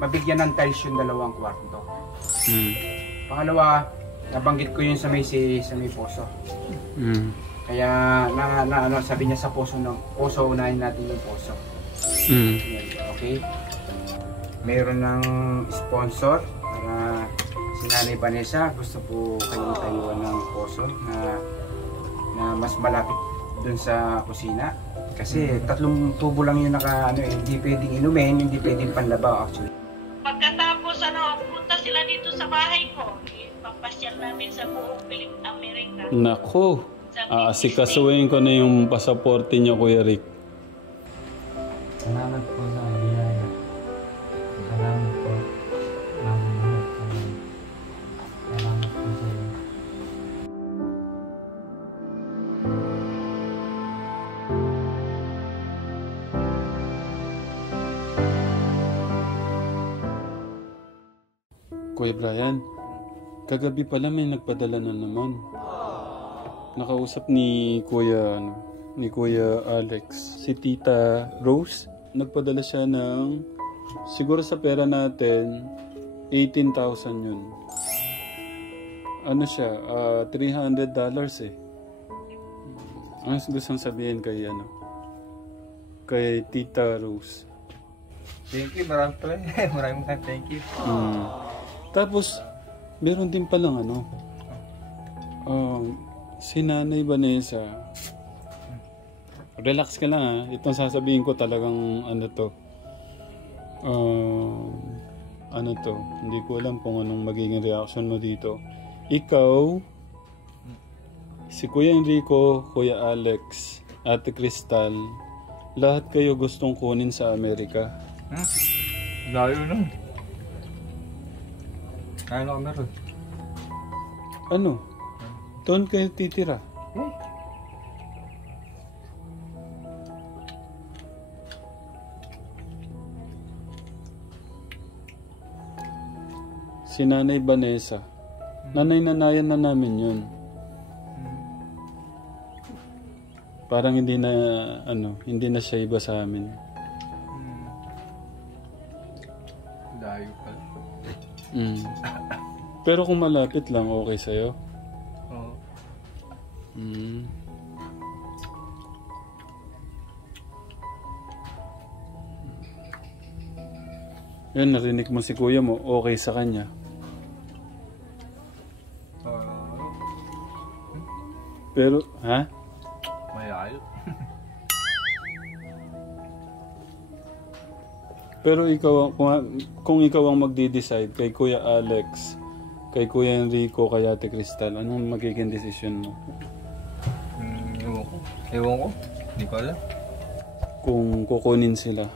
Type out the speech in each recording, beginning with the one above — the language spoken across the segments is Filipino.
mabigyan ng tiles yung 2 kwarto. Pangalawa, nabanggit ko yun sa may poso. Kaya sabi niya sa poso, unahin natin yung poso. Okay? Mayroon ng sponsor para si Nanay Vanessa, gusto po kayong tayuan ng poso na mas malapit dun sa kusina. Kasi 3 tubo lang yung hindi pwedeng inumin, hindi pwedeng panlabaw actually. Pagkatapos punta sila dito sa bahay ko, ipapasyal namin sa buong Amerika. Nako, asikasuhin ko na yung pasaporte niyo, Kuya Rick. Salamat po sa biyaya. Salamat po. Salamat po sa iyo. Kuya Brian, kagabi pala may nagpadala na naman. Nakausap ni Kuya Alex, si Tita Rose. Nagpadala siya ng, siguro sa pera natin, 18,000 yun. Ano siya, $300 eh. Ang gusto sabihin kay Tita Rose. Thank you, maraming thank you. Tapos, meron din palang si Nanay Vanessa. Relax ka lang Itong sasabihin ko talagang hindi ko alam kung anong magiging reaction mo dito. Ikaw, si Kuya Enrico, Kuya Alex, Ate Crystal, lahat kayo gustong kunin sa Amerika. Layo na. Kaya na kami ron. Ano? Doon kayo titira? Si Nanay Vanessa. Nanay-nanayan na namin yun. Parang hindi na siya iba sa amin. Layo pala. Pero kung malapit lang, okay sa'yo? Oo. Yan, narinig mo si kuya mo, okay sa kanya. Pero, ha? May ayot. Pero ikaw, kung ikaw ang magde-decide kay Kuya Alex, kay Kuya Enrico, kay Ate Crystal, anong magiging decision mo? Ewan ko. Hindi ko alam. Kung kukunin sila.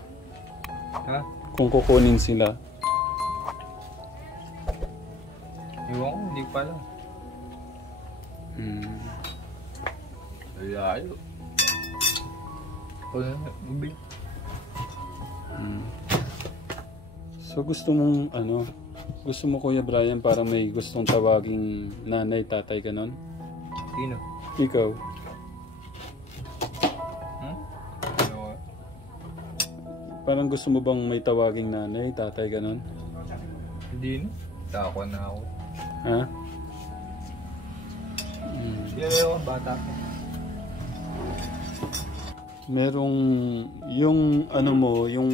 Ha? Kung kukunin sila. Ewan ko. Hindi ko pa alam. Ay, ayot. Ubig. So gusto mong gusto mo Kuya Brian para may gustong tawaging nanay, tatay ka nun? Sino? Ikaw? Parang gusto mo bang may tawaging nanay, tatay ka nun? Hindi na. Tako na ako. Ha? Hindi ako, bata ko. Merong yung yung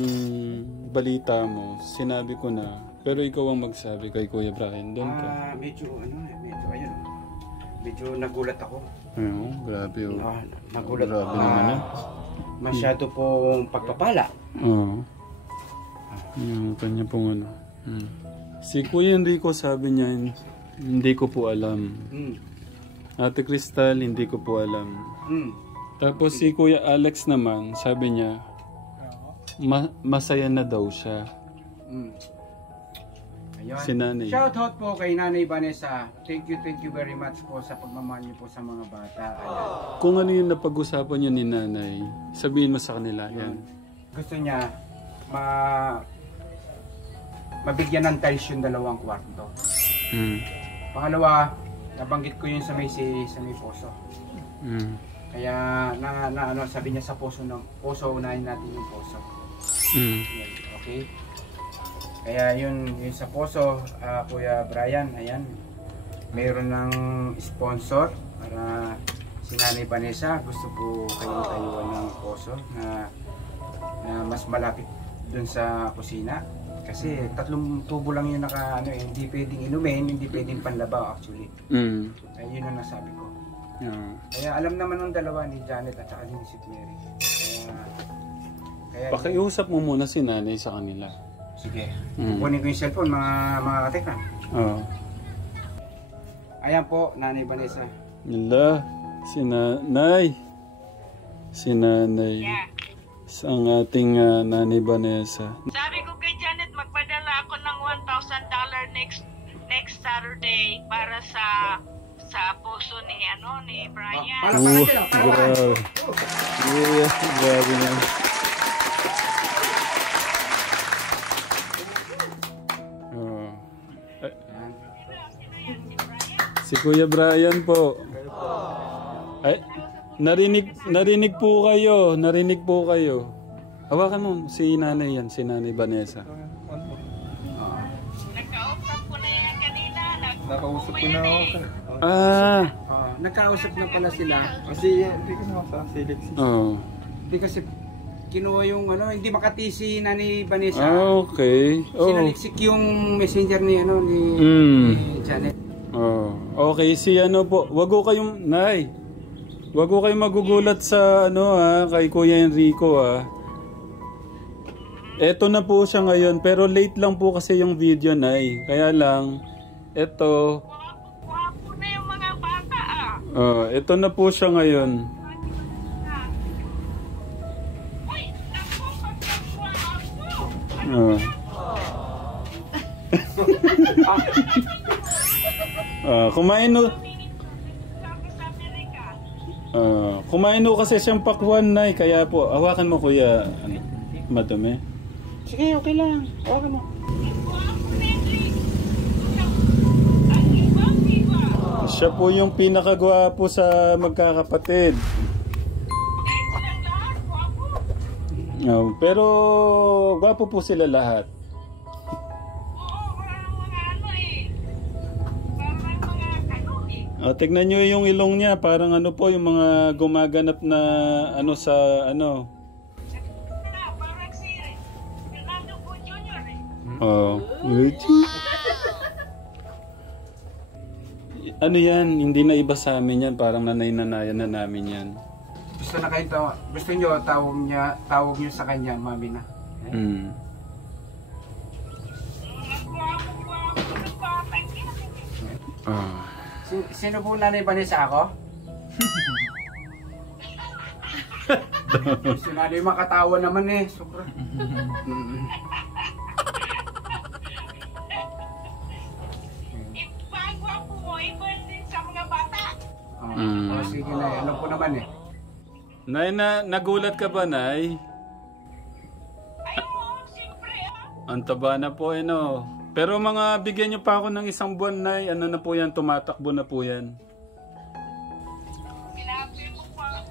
balita mo, sinabi ko na, pero ikaw ang magsabi kay Kuya Brian, doon ka. Medyo nagulat ako. Grabe Nagulat grabe naman masyado pong pagpapala. Oo. Yung kanya pong Si Kuya Enrico sabi niya, hindi ko po alam. Ate Crystal, hindi ko po alam. Tapos si Kuya Alex naman, sabi niya, masaya na daw siya. Ayun. Si Nanay. Shoutout po kay Nanay Vanessa. Thank you very much po sa pagmamahal niyo po sa mga bata. Kung ano yung napag-usapan niyo ni Nanay, sabihin mo sa kanila yan. Gusto niya mabigyan ng tiles yung 2 kwarto. Pangalawa, nabanggit ko yun sa may poso. Kaya sabi niya sa poso, unahin natin yung poso. Mm. Yan, okay? Kaya yun sa poso, Kuya Brian, ayan. Mayroon ng sponsor para si Nanay Vanessa. Gusto po kayong tayuan ng poso na mas malapit dun sa kusina. Kasi 3 tubo lang yung hindi pwedeng inumin, hindi pwedeng panlabaw actually. Kaya yun ang nasabi ko. Yeah. Kaya alam naman ng dalawa ni Janet at saka ni St. Mary. Kaya Pakiusap mo muna si nanay sa kanila. sige. Kukunin ko yung cellphone mga katekra. Oo. Ayan po, Nanay Vanessa. Nila, si nanay. Si nanay. Yeah. Ang ating Nanay Vanessa. Sabi ko kay Janet, magpadala ako ng $1,000 next Saturday para sa puso ni Brian. Palakpakan sila, palakpakan. Grabe. Yeah, grabe na. Oh. Si Kuya Brian po. Ay, narinig po kayo. Narinig po kayo. Hawakan mo si nanay yan, si Nanay Vanessa. Nagkausap ko na yan kanina. Nakausap ko na ako. Nagkausap na pala sila. Kasi hindi ko nakasilip. Oh. Hindi kasi kinuha yung hindi makati si Nanay Vanessa. Okay. Oh. Sinaliksik yung messenger ni ni Janet. Oh. Okay, si po. Wag ko kayong nay. Wag ko kayong magugulat sa kay Kuya Enrico Eto na po siya ngayon, pero late lang po kasi yung video, nay. Kaya lang, eto. Wapo na yung mga bata Eto na po siya ngayon. Uy, naku, pagkawapo. Kumain no. Sabi sa Amerika. Kumain no kasi siyang pakwan, nay. Kaya po, hawakan mo kuya. Madumi. Sige, okay lang. Hawakan mo. Siya po yung pinakagwapo sa magkakapatid. Pero gwapo po sila lahat. Tignan nyo yung ilong niya, parang po yung mga gumaganap na sa Parang si Fernando po Jr. Yan, hindi na iba sa amin yan, parang nanay-nanayan na namin yan. Gusto nyo tawag nyo sa kanya, mami na. Sino po Nanay Vanessa ako? Si Nanay makatawa naman sobra. Ipagwapo mo, iba din sa mga bata. Sige na, alam ko naman Nay, nagulat ka ba, Nay? Ayun, siyempre Ang taba na po, Pero bigyan nyo pa ako ng 1 buwan, Nay. Ano na po yan? Tumatakbo na po yan. Sinabi mo pa.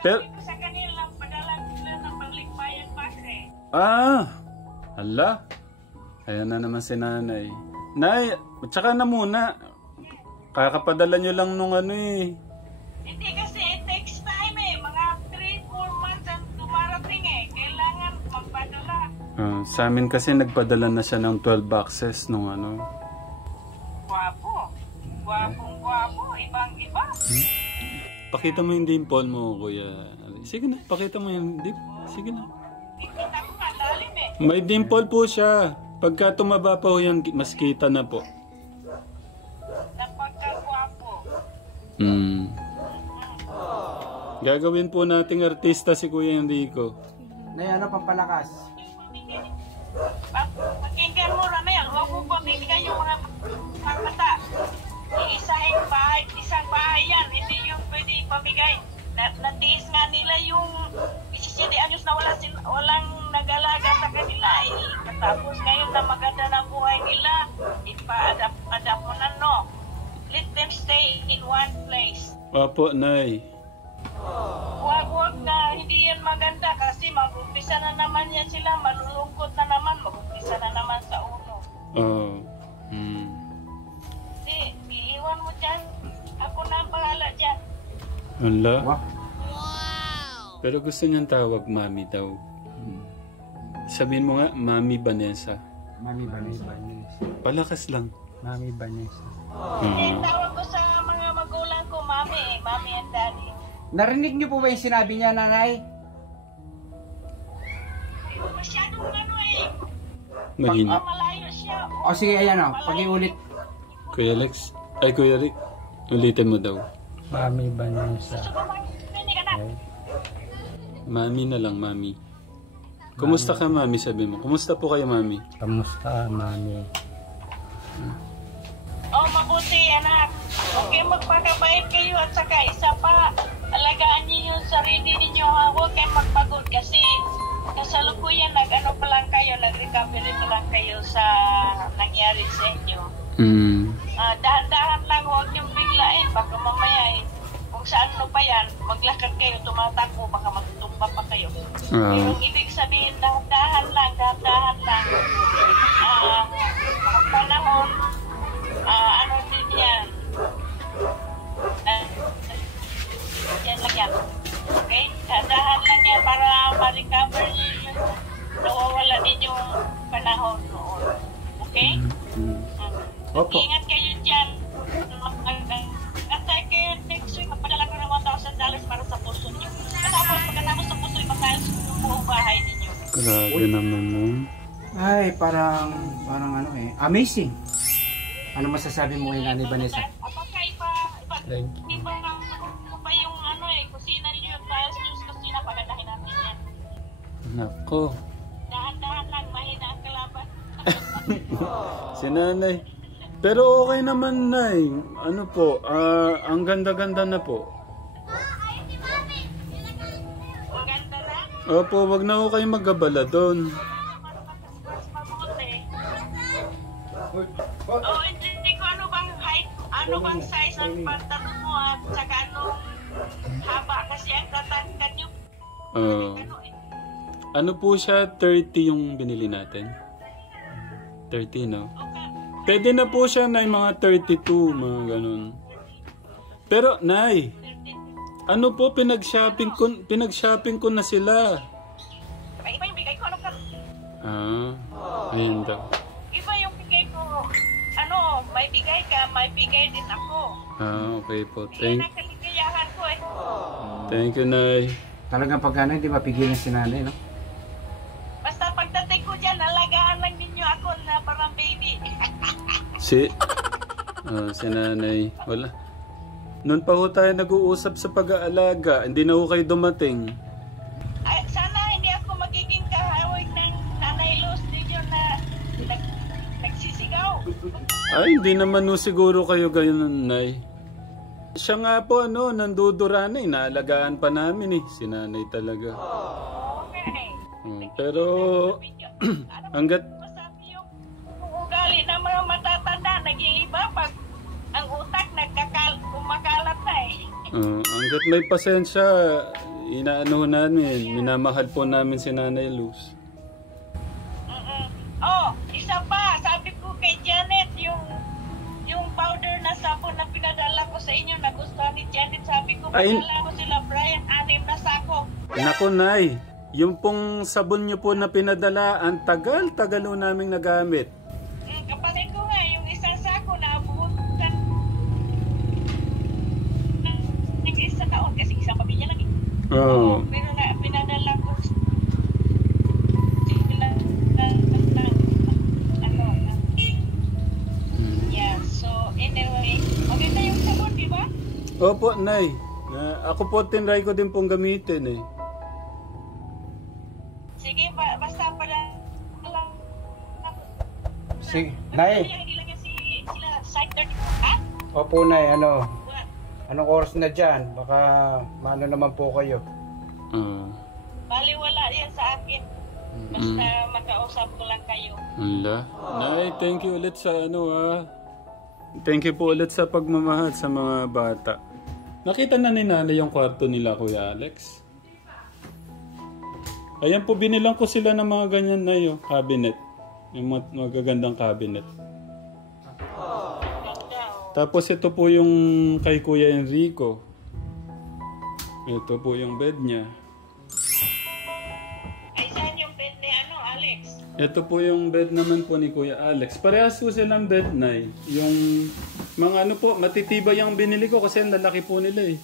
Pero, Sabi ko sa kanila, padala nila ng panglikbayan pase. Hala. Ayan na naman si nanay. Nay, tsaka na muna. Kakapadala nyo lang nung Hindi kasi it takes time Mga 3-4 months ang dumarating Kailangan magpadala. Sa amin kasi nagpadala na siya ng 12 boxes nung Gwapo. Gwapong-gwapo. Ibang-iba. Pakita mo yung dimple mo, kuya. Sige na, pakita mo yung Sige na. Kita ko malalim May dimple po siya. Pagka tumaba pa ho yan, mas kita na po. Napagkagwapo. Gagawin po nating artista si Kuya Enrico. Nay, pampalakas? Pakinggan mo na yan. Huwag mo pamilikan yung mga mata. Isang bahay yan. Hindi yung pwede pamigay. Natiis nga nila yung 17 anyos na walang nag-alaga sa kanila. Tapos ngayon na maganda na buhay nila, ipa-adapt mo na Let them stay in one place. Opo, Nay. Huwag na, hindi yan maganda kasi mag-umpisa na naman yan Oh. Hindi, iiwan mo dyan. Ako na ang bahala dyan. Ala. Wow. Pero gusto niyang tawag Mami daw. Sabihin mo nga, Mami Vanessa. Mami Vanessa. Palakas lang. Mami Vanessa. Hindi, tawag ko sa mga magulang ko, Mami. Mami and Daddy. Narinig niyo po ba yung sinabi niya, nanay? Masyadong ano eh. Mahina. Malayo siya. O sige, ayan o. Pag-iulit. Kuya Alex. Ay, Kuya Rick. Ulitin mo daw. Mami Vanessa. Gusto ko mag-rinig, anak. Mami na lang, Mami. Kumusta ka, Mami? Sabi mo. Kumusta po kayo, Mami? Kamusta, Mami? Oh, mabuti, anak. Okay, magpakabait kayo at saka isa pa, alagaan niyo yung sarili ninyo. Huwag kayong magpagod kasi kasalukuyan nag-ano pa lang kayo, nag-recovery pa lang kayo sa nangyari sa inyo. Dahan-dahan lang, huwag niyong biglain. Baka mamaya kung saan pa yan, maglakad kayo, tumatakbo, baka magtumba pa kayo. Pero ibig sabihin, dahan-dahan lang. Panahon, ano din yan. Yan lang yan. Okay? Dahan lang yan para ma-recover niyo yung nawawala ninyong panahon noon. Okay? Opo. Ingat kayo dyan. Antay kayo next week, magpadala ko ng $1,000 para sa puso niyo. Pagkatapos sa puso, ipagkayos yung buong bahay ninyo. Grabe naman mo. Ay, parang ano eh. Amazing. Ano masasabi mo kay Nanay Vanessa? Apaka iba yung ano eh, kusina niyo yung tiles niyo sa kusina, pagadahin natin yan. Nako. Dahan-dahan lang, mahina ang kalaban. Si Nanay. Pero okay naman, Nay. Ano po, ang ganda-ganda na po. Ang ganda na. Opo, wag na ako kayo mag-abala doon. Mas mabuti. Oh, hindi ko ano bang height, ano bang size ang pantalon mo at saka anong haba kasi ang tatangkad nyo. Ano eh. Ano po siya, 30 yung binili natin? 30, no? Okay. Pwede na po siya, Nay, mga 32, mga ganun. Pero, Nay, ano po, pinag-shopping ko na sila. Iba yung bigay ko, ano ka? Ayun daw. Iba yung bigay ko. Ano, may bigay ka, may bigay din ako. Okay po. Yan ang kaligayahan ko eh. Thank you, Nay. Talagang pagkano, hindi mapigilan si Nanay, no? Basta pagdating ko dyan, alagaan lang ninyo ako na parang baby. Si Nanay. Wala. Noon pa ho tayo nag-uusap sa pag-aalaga. Hindi na ho kayo dumating. Ay, sana hindi ako magiging kahawig ng Nanay Luz ninyo na nagsisigaw. Ay, hindi naman ho siguro kayo ganyan, Nay. Siya nga po, nandudura na eh. Naalagaan pa namin eh. Si Nanay talaga. Okay. Pero, hanggat... Masabi yung ugali ng mga matatanda, nag-iiba pag ang utak kumakalat na eh. Hanggat may pasensya, inaano namin, minamahal po namin si Nanay Luz. Oh, isa pa, sabi ko kay Janet, yung powder na sabon na pinadala ko sa inyo, nagustuhan ni Janet, sabi ko, pinadala ko sila Brian, 6 na sako. Naku, Nay, yung pong sabon nyo po na pinadala, ang tagal-tagal ho naming nagamit. Kapatid ko nga, yung isang sako na abutan ng isang taon, kasi isang pamilya lang eh. Oo. Pero na, pinadala ko yeah, so anyway, maganda yung sabon, di ba? Opo, Nay. Ako po tinry ko din pong gamitin eh. Sige, basta pala lang. Sige, Nay. Ilagay sila site 34, ha? Opo, Nay, What? anong oras na dyan? Baka maano naman po kayo. Bali, wala yan sa akin. Basta makausap ko lang kayo. Ala. Nay, thank you ulit sa Thank you po ulit sa pagmamahal sa mga bata. Nakita na ni Nanay yung kwarto nila, Kuya Alex? Ayan po, binilang ko sila ng mga ganyan na yung cabinet. Yung magagandang cabinet. Ganda, oh. Tapos ito po yung kay Kuya Enrico. Ito po yung bed niya. Ay, saan yung bed ni Alex? Ito po yung bed naman po ni Kuya Alex. Parehas po silang bed, Nay. Yung mga ano po, matitibay yung binili ko kasi ang lalaki po nila eh.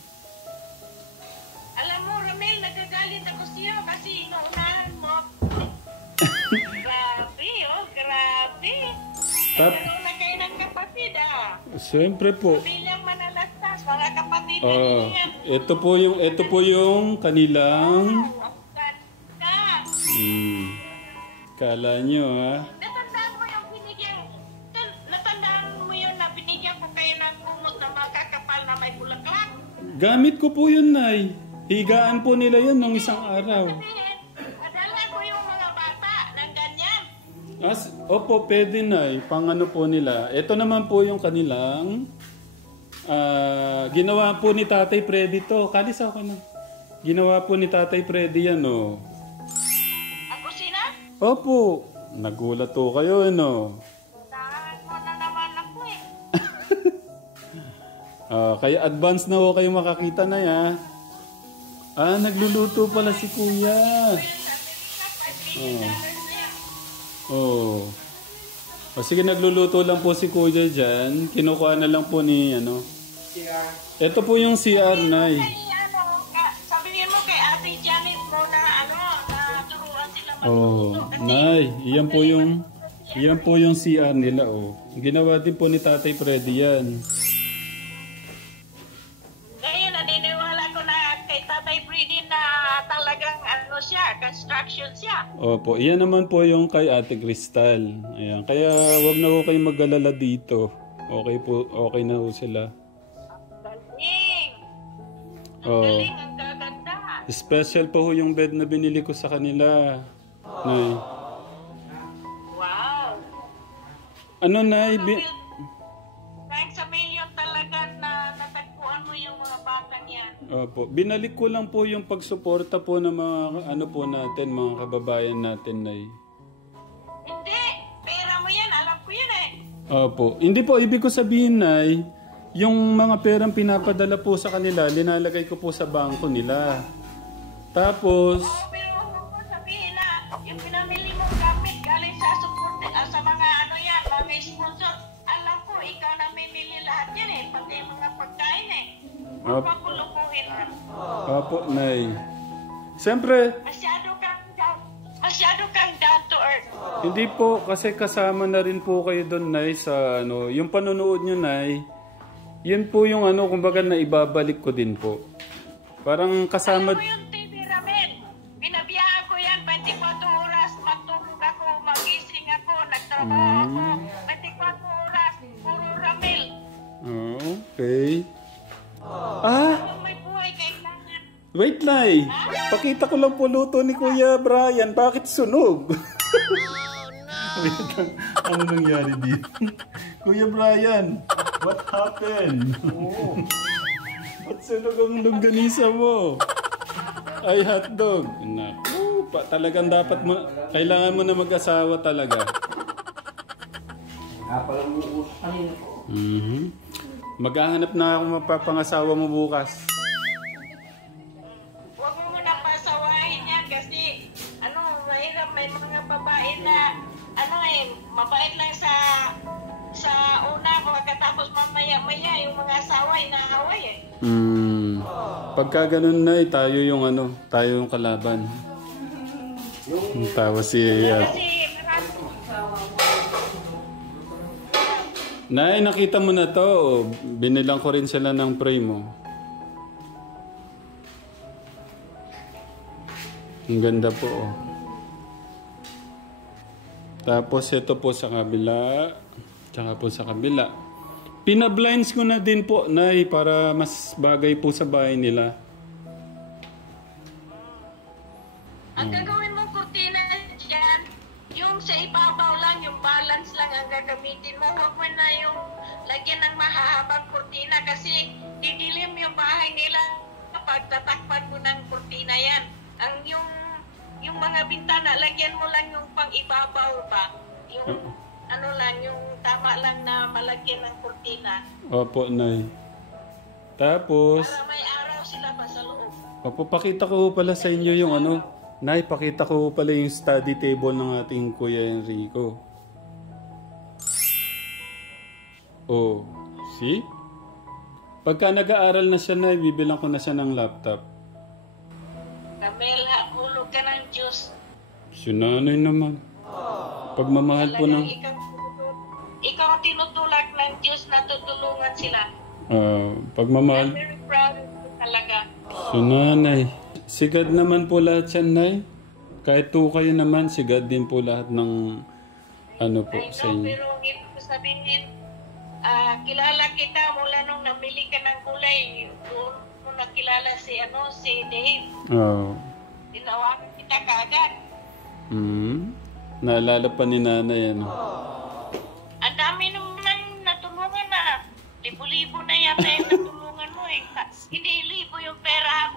Alam mo, Ramel, nagagalit ako sa'yo kasi inuunahan mo. Grabe, oh, grabe. Nagkaroon na kayo ng kapatid, ah. Siyempre po. Bilang manalastas, mga kapatid na niya. Ito po yung kanilang... Ang ganda. Kala nyo ha. Natandaan mo yun na binigyan ko kayo ng kumot na makakapal na may bulaklak. Gamit ko po yun, Nay. Higaan po nila yun nung isang araw. Padala ko yung mga bata ng ganyan. Opo, pwede, Nay. Pang ano po nila. Ito naman po yung kanilang... ginawa po ni Tatay Freddy to. Kalis ako na. Ginawa po ni Tatay Freddy yan, oh. Ang kusina? Opo. Nagulat po kayo, ano. Saan mo na naman ako eh. Kaya advance na ho kayo makakita na ya. Nagluluto pala si Kuya. Oh. Sige, nagluluto lang po si Kuya dyan. Kinukuha na lang po ni ano. Ito po yung CR, Nay. Sabihin mo kay Ate Janet mo na turuan sila Oh, Nay, iyan po yung CR nila, oh. Ginawa din po ni Tatay Freddy yan. Ngayon, naniniwala ko na kay Tatay Freddy na talagang construction siya. Opo, iyan naman po yung kay Ate Crystal. Ayan, kaya wag na po kayong mag-alala dito. Okay na po sila. Galing! Oh. Galing, ang gaganda. Special po ho yung bed na binili ko sa kanila. Nay. Wow! Ano, Nay? Kahit sa million talaga na natagpuan mo yung mga batang yan. Opo, binalik ko lang po yung pagsuporta po ng mga ano po natin, mga kababayan natin, Nay. Hindi! Pera mo yan, alam ko yun eh. Opo, hindi po ibig ko sabihin, Nay, yung mga perang pinapadala po sa kanila, linalagay ko po sa bangko nila. Tapos, Pero huwag mo sabihin na yung pinamili mong gamit galing sa support, sa mga mga sponsor. Alam ko, ikaw na mimili lahat yan eh, pati yung mga pagkain eh. Huwag pakulukuhin mo. opo, Nay. Siyempre, Masyado kang down to earth. hindi po, kasi kasama na rin po kayo doon, Nay, sa ano, yung panonood nyo, Nay, yun po yung ano, kumbaga na ibabalik ko din po. Parang kasama... Alam mo yung TV Ramel, binabiyahan ko yan 24 oras, matulog ako, magising ako, nagtrabaho ako, 24 oras, puro Ramel. Okay. Kung may buhay, kailangan. Wait, Nay. Pakita ko lang po luto ni Kuya Brian. Bakit sunog? Wait lang. Ano nangyari dito? Kuya Brian, what happened? Ba't sunog ang longganisa mo? Ay, hotdog. Naku, talagang dapat mo, kailangan mo na mag-asawa talaga. Maghahanap na ako mapapangasawa mo bukas. Huwag mo muna pasawahin yan kasi mahirap may mga babae na mabait lang sa una pagkatapos mamaya-maya yung mga asawa inaaway eh. Pagka ganun, Nay, tayo yung kalaban. Tawa si Kasi Nay, nakita mo na to. Binilang ko rin sila ng primo. Ang ganda po. Oh. Tapos ito po sa kabila. Tsaka po sa kabila. Pinablinds ko na din po, Nay, para mas bagay po sa bahay nila. ang gagawin mong kurtina dyan, yung sa ibabaw lang, yung balance lang ang gagamitin mo. Huwag mo na yung lagyan ng mahahabang kurtina kasi didilim yung bahay nila kapag tatakpan mo ng kurtina yan. Yung mga bintana, lagyan mo lang yung pang ibabaw ba? Yung ano lang, yung tama lang na malagyan ng kurtina. Opo, Nay. Tapos, Para may araw sila pa sa loob. opo, pakita ko pala sa inyo yung ano. Nay, pakita ko pala yung study table ng ating Kuya Enrico. Oh, see? Pagka nag-aaral na siya, Nay, bibilang ko na siya ng laptop. Kamel, hulog ka ng Diyos. Si nanay naman. Pagmamahal po ng... Ikaw ang tinutulak ng Diyos na tutulungan sila. Pagmamahal... I'm very proud of you talaga. Si nanay. Sigad naman po lahat yan, Nay. Kahit po kayo naman, sigad din po lahat ng ano po I sa know, inyo. pero ibig ko sabihin, kilala kita mula nung namili ka ng gulay. Doon mo nakilala si Dave. Oo. Tinawagan kita kaagad. Naalala pa ni nanay, ano? Ang dami naman natulungan na. Libo-libo na yata yung natulungan mo eh. Hindi libo yung pera,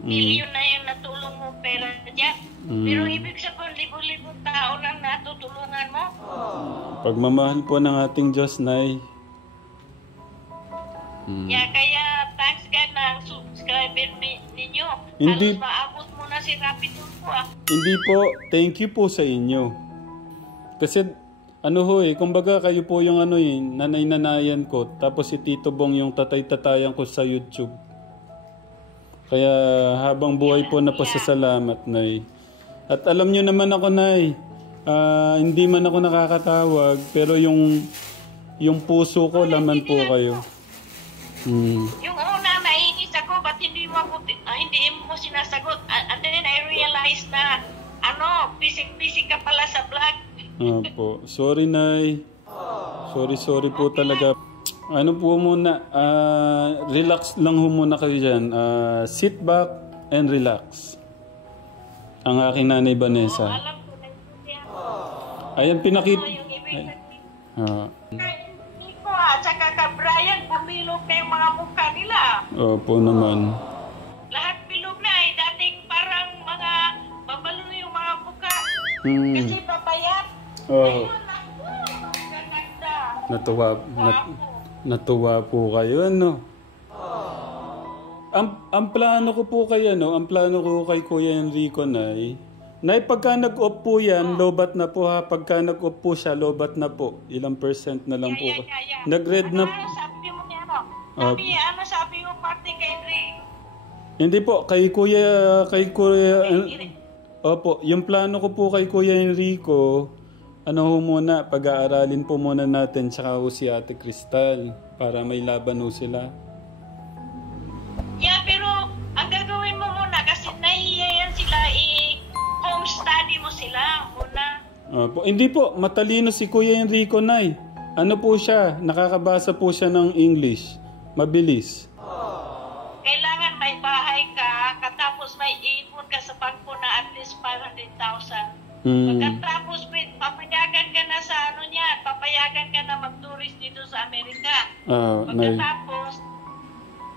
milyon na yung natulong mo pera dyan. Pero ibig sabihin, libo-libo tao lang natutulungan mo. Pagmamahal po ng ating Diyos, Nay. Kaya thanks God na ang subscriber ninyo. Hindi. Halos maabot mo na si Rapid Tulfo Hindi po, thank you po sa inyo. Kasi, ano ho kumbaga kayo po yung nanay-nanayan ko, tapos si Tito Bong yung tatay-tatayan ko sa YouTube. Kaya habang buhay po na pasasalamat, Nay. At alam nyo naman ako, Nay, hindi man ako nakakatawag, pero yung puso ko, laman po kayo. Yung una, nainis ako, ba't hindi mo sinasagot? And then I realized na, busy ka pala sa vlog. Opo. Sorry, Nay. Sorry po talaga. Ano po muna, relax lang ho muna kayo dyan. Sit back and relax. Ang aking nanay Vanessa. Alam ko na yun. Ayan, pinakita. Yung ibig Nico at saka ka Brian, pamilog na yung mga mukha nila. Opo naman. Lahat bilog na eh. Dating parang mga babalo yung mga mukha. Kasi papayat. Oh. Ayun, naku, gaganda. Natuwa po kayo, ano? Ang plano ko po kay Kuya Enrico, Nay. Nay, pagka nag-off po yan, lobat na po ha. Pagka nag-off po siya, lobat na po. Ilang percent na lang po. Nag-red na. Sabi mo niya, sabi mo party kay Enrico. Hindi po, kay Kuya, opo, yung plano ko po kay Kuya Enrico, muna, pag-aaralin po muna natin, tsaka si Ate Cristal, para may laban ho sila. Yeah, pero ang gagawin mo muna, kasi nahihiyan sila, home study mo sila muna. Hindi po, matalino si Kuya Enrico, Nay. Ano po siya, nakakabasa po siya ng English. Mabilis. Kailangan may bahay ka, katapos may ipon ka sa bangko na at least 500,000. Pagkatapos, papayagan ka na sa papayagan ka na mag-tourist dito sa Amerika.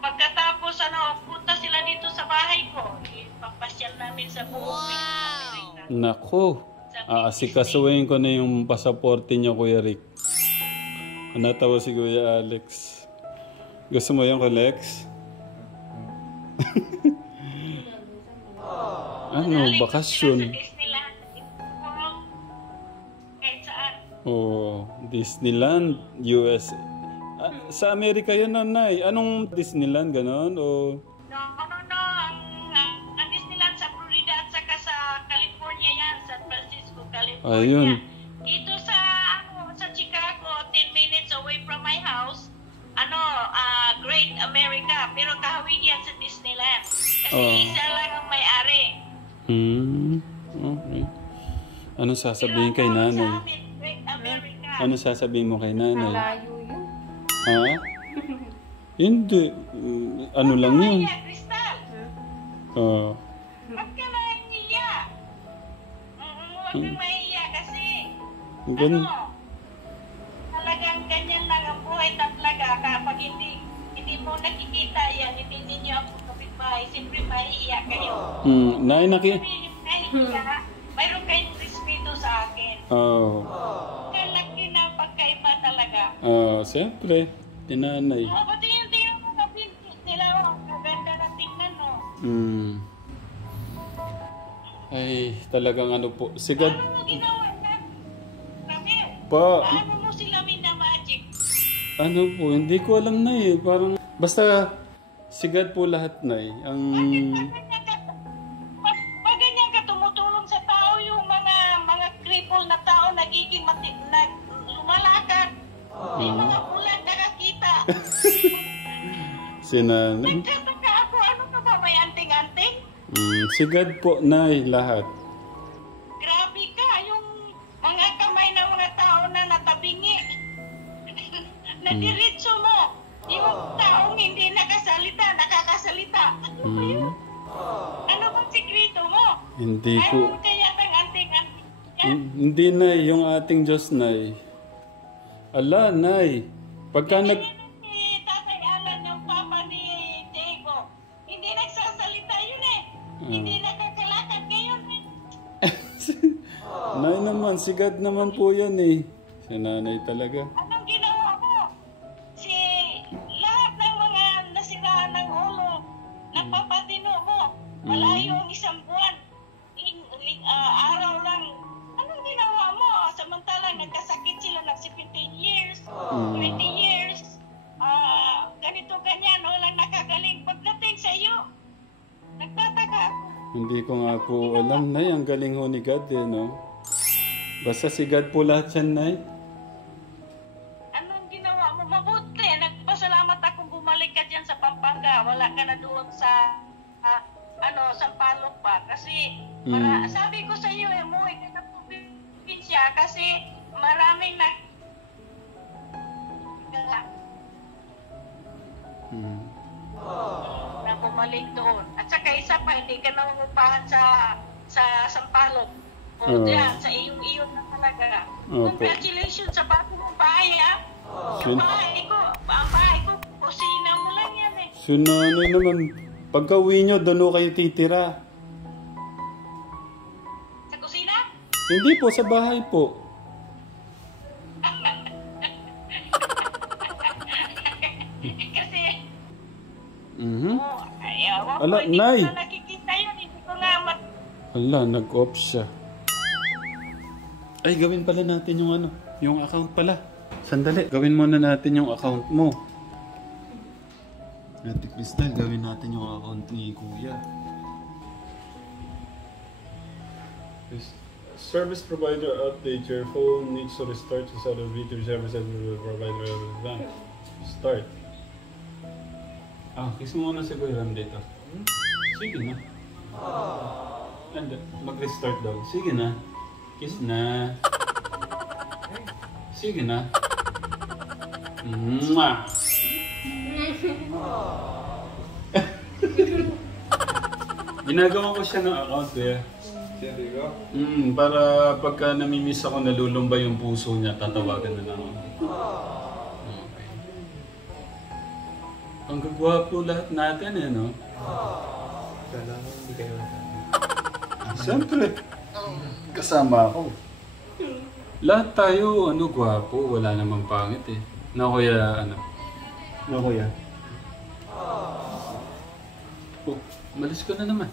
Pagkatapos, punta sila dito sa bahay ko. Ipapasyal namin sa buong Amerika. Nako, aasikasuhin ko na yung pasaporte niyo, Kuya Rick. Natawa si Kuya Alex. Gusto mo yung Lex? Bakasyon? Disneyland, US. Sa Amerika yun, Nay. Anong Disneyland, ganon? O... No. Ang Disneyland sa Florida at saka sa California yan, San Francisco, California. Ayun. Dito sa Chicago, 10 minutes away from my house, Great America. Pero kahawig yan sa Disneyland. Kasi isa lang ang may-ari. Okay. Anong sasabihin kay nanay? Ano sasabihin mo kay nanay? Malayo yun. Ha? Hindi. Ano lang yun? Crystal. Huwag ka lang hiya. Huwag kang mahiya kasi talagang ganyan lang ang buhay talaga. Kapag hindi mo nakikita yan, hindi ninyo ako kapitbahay, siyempre mahihiya kayo. Nay, Mayroon kayong respeto sa akin. Oo. Kalaki na pagkaiba talaga. Siyempre. Tinanay. Oo, pati yung tingnan mo na pinti nila, ang gaganda na tingnan, no? Ay, talagang ano po. Sigad. Paano mo ginawa na? Ramil, Pa. paano mo sila minamagic? Ano po, hindi ko alam na eh. Parang, basta sigad po lahat na eh. Ang... Pag ganyan ka tumutulong sa tao, yung mga cripple na tao nagiging lumalakad. Yung mga bulag nakakita. Sinanay. Nagtataka ako, ano ka ba? May anting-anting? Sigad po na eh, lahat. Grabe ka, yung mga kamay ng mga tao na natabingi. Nadiritso mo. Yung taong hindi nakasalita, nakakasalita. Ano ba yun? Ano bang sikreto mo? Hindi Ayaw po. mo kaya ng anting-anting yan? Hindi na yung ating Diyos na eh. Ala, nay. Pagka nag... Si Tatay Alan, yung papa ni Diego, hindi nagsasalita yun eh. Hindi nakakalakad ngayon eh. Nay naman, sigad naman po yan eh. Si nanay talaga. Anong ginawa mo? Si lahat ng mga nasiraan ng ulo, napapatino mo. Wala yung isang buwan. Araw lang. Anong ginawa mo? Samantalang nagkasakit sila ng 17 years, 20 years. Ganito ganyan, walang nakagaling. Pagdating sa iyo, nagtataka ako. Hindi ko nga po alam, nay. Ang galing ho ni God eh, no? Basta sigad po lahat yan, nay. Anong ginawa mo? Mabuti. Nagpasalamat akong bumalik ka dyan sa Pampanga. Wala ka na doon sa Sampaloc pa. Kasi sabi ko sa iyo, umuwi ka na probinsya kasi maraming na bumalik doon. At saka isa pa, hindi ka na umupahan sa Sampaloc. O diyan, sa iyong na talaga. Congratulations sa bago mong bahay, ha? Yung bahay ko, kusina mo lang yan eh. Si nanay naman, pagka uwi nyo, doon ho kayo titira. Sa kusina? Hindi po, sa bahay po. Kasi, ayaw Ala, ko, hindi Nay. ko na nakikita yun. Hindi ko nga Ala, nag-off siya. Ay, gawin pala natin yung ano, yung account pala. Sandali, gawin muna natin yung account mo. Ate Crystal, gawin natin yung account ni Kuya. Service provider update. Your phone needs to restart to set up video service provider. Start. Kiss mo muna si Kuya Ram dito. Sige na. Mag-restart daw. Sige na. Kiss na. Sige na. Mwah! Ginagawa ko siya ng account eh. Siyempre ko. Para pagka namimiss ako, nalulumba yung puso niya, tatawagan na lang ako. Okay. Ang gagwapo lahat natin eh, no? Sana hindi kayo Siyempre. Kasama ako. Lahat tayo, gwapo. Wala namang pangit eh. Na kuya, Na kuya. Oh, malis ka na naman.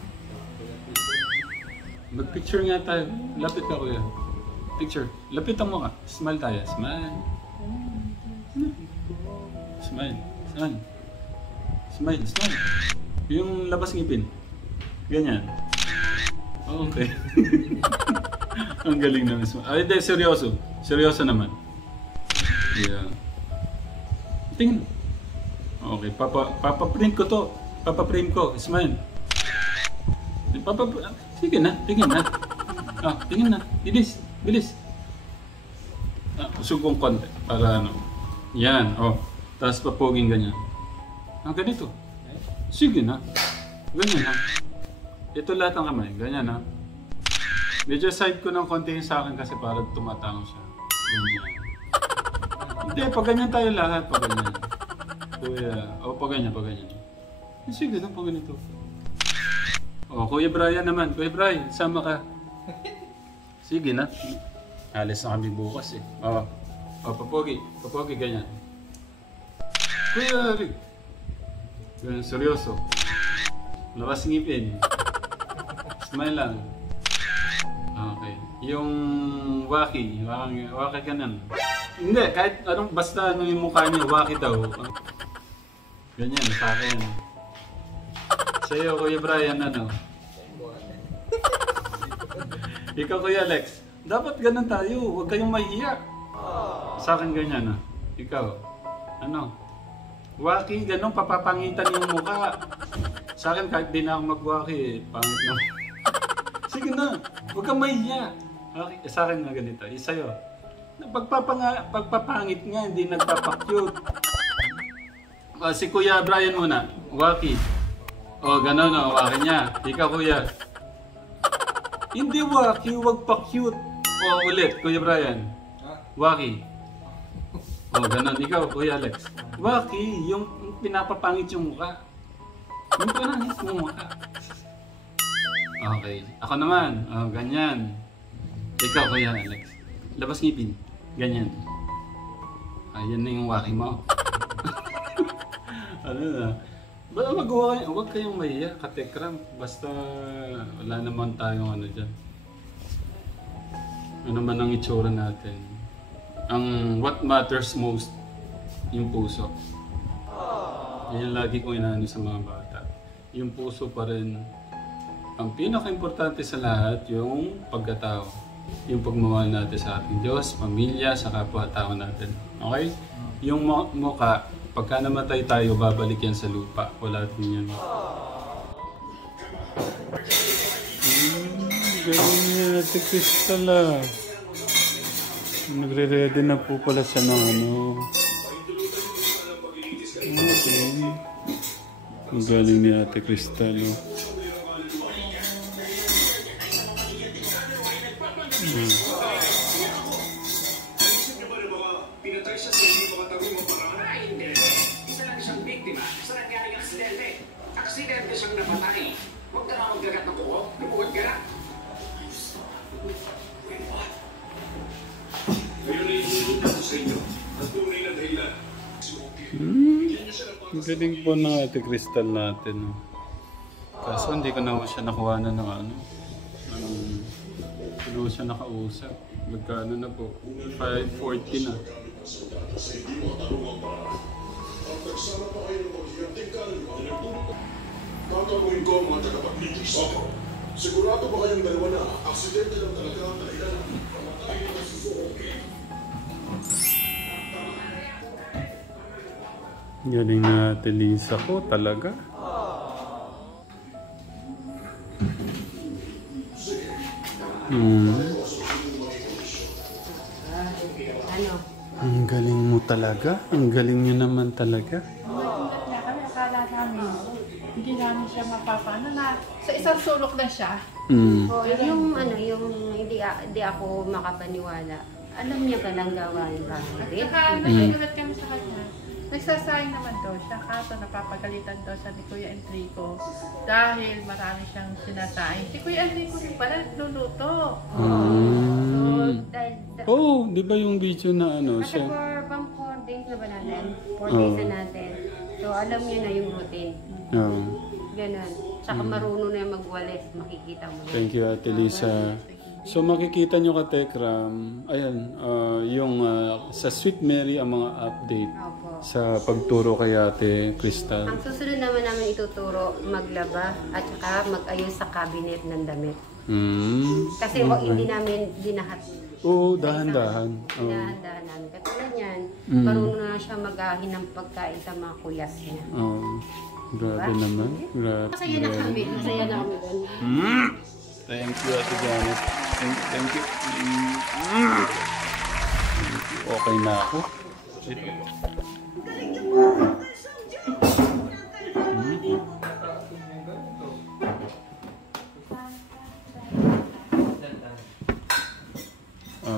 Mag-picture nga tayo. Lapit ka kuya. Picture. Lapitan mo ka. Smile tayo. Smile. Smile. Smile. Smile. Smile. Yung labas ngipin. Ganyan. Okay. Ang galing naman. Ay, hindi. Seryoso. Seryoso naman. Yeah. Tingin. Okay. Papaprint ko to. Papaprint ko. Smile. Sige na. Tingin na. Tingin na. Bilis. Bilis. Usog kong konti. Para ano. Yan. Tapos papoging ganyan. Ganito. Sige na. Ganyan ha. Ito lahat ng kamay. Ganyan ha. Medyo side ko ng konti yung sa akin kasi parang tumatang siya. Ganyan. Hindi, pag ganyan tayo lahat. Pag ganyan. Kuya. Pag ganyan, pag ganyan. Sige na, pag ganito. Kuya Brian naman. Kuya Brian, sama ka. Sige na. Alis na kami bukas eh. Oh, papogi. Papogi, ganyan. Kuya Rick. Ganyan, seryoso. Labas ngipin. Smile lang. Okay. Yung waki ganun. Hindi, kahit anong, basta ano yung mukha niya, waki daw. Ganyan, sa akin. Sa'yo, Kuya Brian, ano? Ikaw, Kuya Alex, dapat ganun tayo, huwag kayong mahiya. Sa akin ganyan, Ikaw, ano? Waki, ganun, papapangitan yung mukha. Sa akin, kahit di na ako mag-waki, pangit na. Sige na, huwag kang mahiya. Okay, sa akin na ganito, sa'yo. Pagpapangit nga, hindi nagpapakyut. Si Kuya Brian muna, waki. Gano'n, waki niya. Ikaw, Kuya. Hindi waki, huwag pa-cute. Ulit, Kuya Brian. Waki. Gano'n. Ikaw, Kuya Alex. Waki, yung pinapapangit yung mukha. Yung pinapangit yung mukha. Okay. Ako naman. Ganyan. Ikaw, Kuya Alex. Labas ngipin. Ganyan. Ayan na yung waki mo. Ano na? Baka huwag kayong mahiya, katekram. Basta wala naman tayong ano dyan. Ano man ang itsura natin. Ang what matters most, yung puso. Yan lagi kong inaano sa mga bata. Yung puso pa rin. Ang pinaka-importante sa lahat, yung pagkatao. Yung pagmamahal natin sa ating Diyos, pamilya, sa kapwa-tao natin. Okay? Yung mukha, pagka namatay tayo, babalik yan sa lupa. Wala din yan. Galing niya, Ate Crystal Nagre-ready na po pala siya ng ano. Okay. Ang galing ni Ate Crystal Pinatay siya sa hindi makatawin mo para hindi. Isa lang siyang biktima sa nangyaring aksidente. Aksidente siyang napatay. Huwag ka na magdagat ng kuko. Lupuhat ka na. Ngayon ay hinulog ako sa inyo. Ang tunay na dahilan. Ang galing po ng Ate Crystal natin. Kaso hindi ko na siya nakuha na ng ano. Hindi ko siya nakausap. Magkano na po? 5:40 na. Gagawin ko ang mga tagapagligtas. Sigurado ba kayong dalawa na aksidente lang talaga ang dahilan? Kamatay na si Suzuki. Galing na Ate Lisa ko talaga. Ang galing mo talaga. Ang galing niyo naman talaga. Akala namin, hindi namin siya mapapaano na sa isang sulok na siya. Yung hindi ako makapaniwala. Alam niya ka lang gawain ba? At saka nagsulat kami sa kanya. Nagsasayang naman daw siya, kaso napapagalitan daw siya ni Kuya Enrico dahil marami siyang sinasayang. Si Kuya Enrico rin pala nagluluto. Di ba yung video na ano Kasi siya? for pang 4 days na ba natin? 4 days na natin. So alam niya na yung routine. Ganun. Tsaka marunong na yung magwalis, makikita mo na. Thank you, Ate Lisa. So makikita nyo ka Tekram, ayan, yung sa Sweet Mary ang mga update Opo. sa pagturo kay Ate Crystal. Ang susunod naman namin ituturo, maglaba at saka mag-ayos sa cabinet ng damit. Kasi hindi namin dinahat. Oo, dahan-dahan. Dinahan-dahan namin. Katulad yan, marunong na siya mag-ahin ng pagkain sa mga kuyas niya. Grabe naman. Grabe. Masaya na kami. Masaya na kami doon. Thank you, Ate Janet. Thank you. Okay na ako.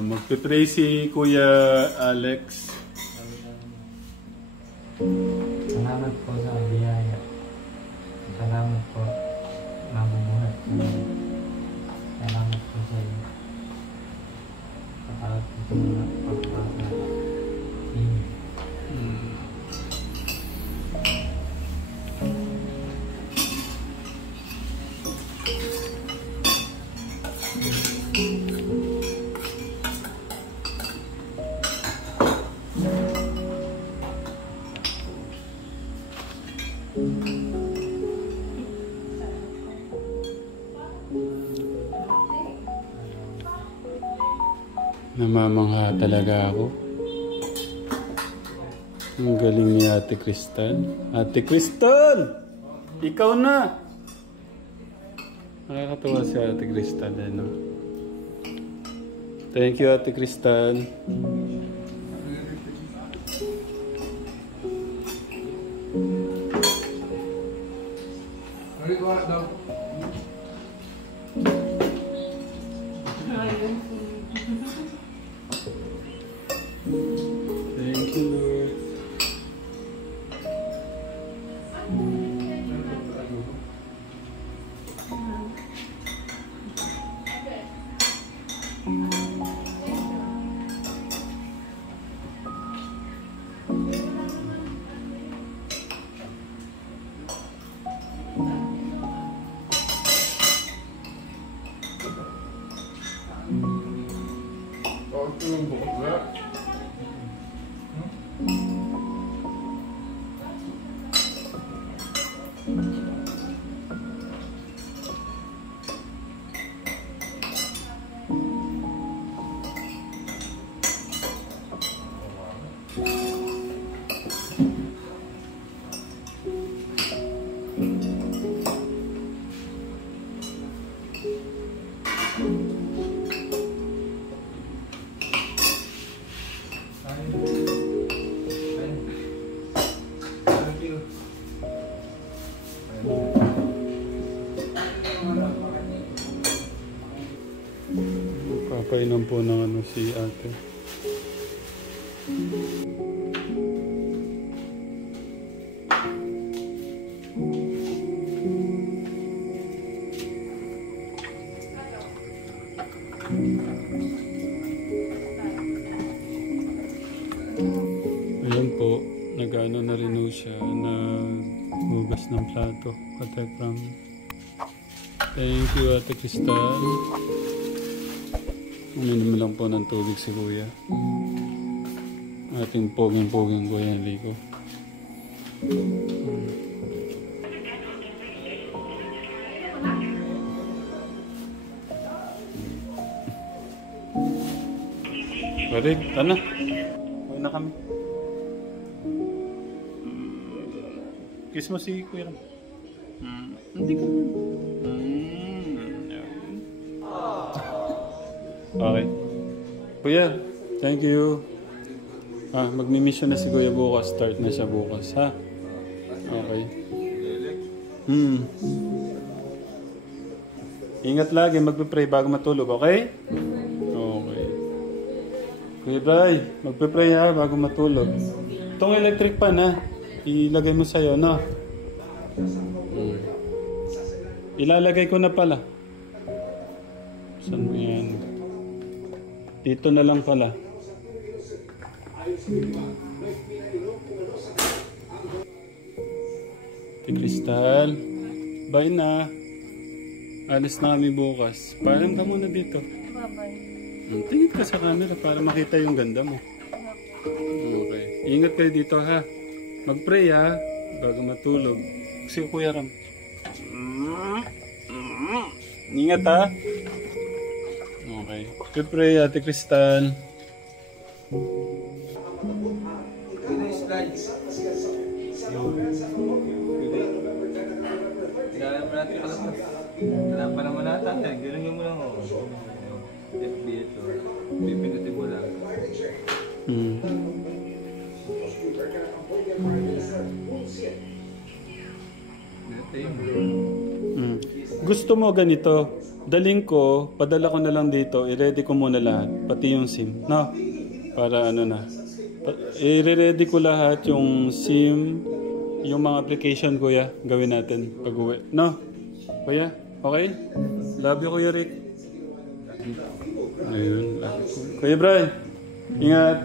Magpipray si Kuya Alex. Salamat po sa biyaya. Salamat po. Mabubuhat po. Salamat po sa iyo. Namamangha talaga ako. Ang galing ni Ate Crystal. Ate Crystal! Ikaw na! Nakakatawa si Ate Crystal. No? Thank you, Ate Crystal. Thank you, Lord. Papainom po ng ano si ate. Ayan po, nag-ano na rin po siya, naghugas ng plato. Katekram. Thank you, Ate Crystal. Uminom lang po ng tubig si Kuya. Ating poging-poging Kuya Enrico. Balik, tana. Huwag na kami. Kiss mo si Kuya Ram. Hindi ko. Okay. Kuya, thank you. Magmi-mission na si Kuya bukas. Start na siya bukas, ha? Okay. Ingat lagi, magpe-pray bago matulog, okay? Okay. Kuya Bray, magpe-pray ha bago matulog. Itong electric pan ha, ilagay mo sa'yo, no? Ilalagay ko na pala. Saan mo yan? Dito na lang pala. Crystal, bye na. Alis na kami bukas. Paalam ka muna dito. Bye-bye. Tingin ka sa camera para makita yung ganda mo. Okay. Ingat kayo dito ha. Mag-pray ha bago matulog. Si Kuya Ram. Ingat ha. Okay. Pray, Ate Crystal. Wala pa naman natin. Ganun mo lang ako. FB ito. Pipinutin mo lang. Gusto mo ganito? Daling ko, padala ko na lang dito, i-ready ko muna lahat, pati yung SIM, no? Para ano na. I-ready ko lahat yung SIM, yung mga application, Kuya, gawin natin pag-uwi, no? Kuya, okay? Love you, Kuya Rick. Ayun, love you. Kuya Bray, ingat.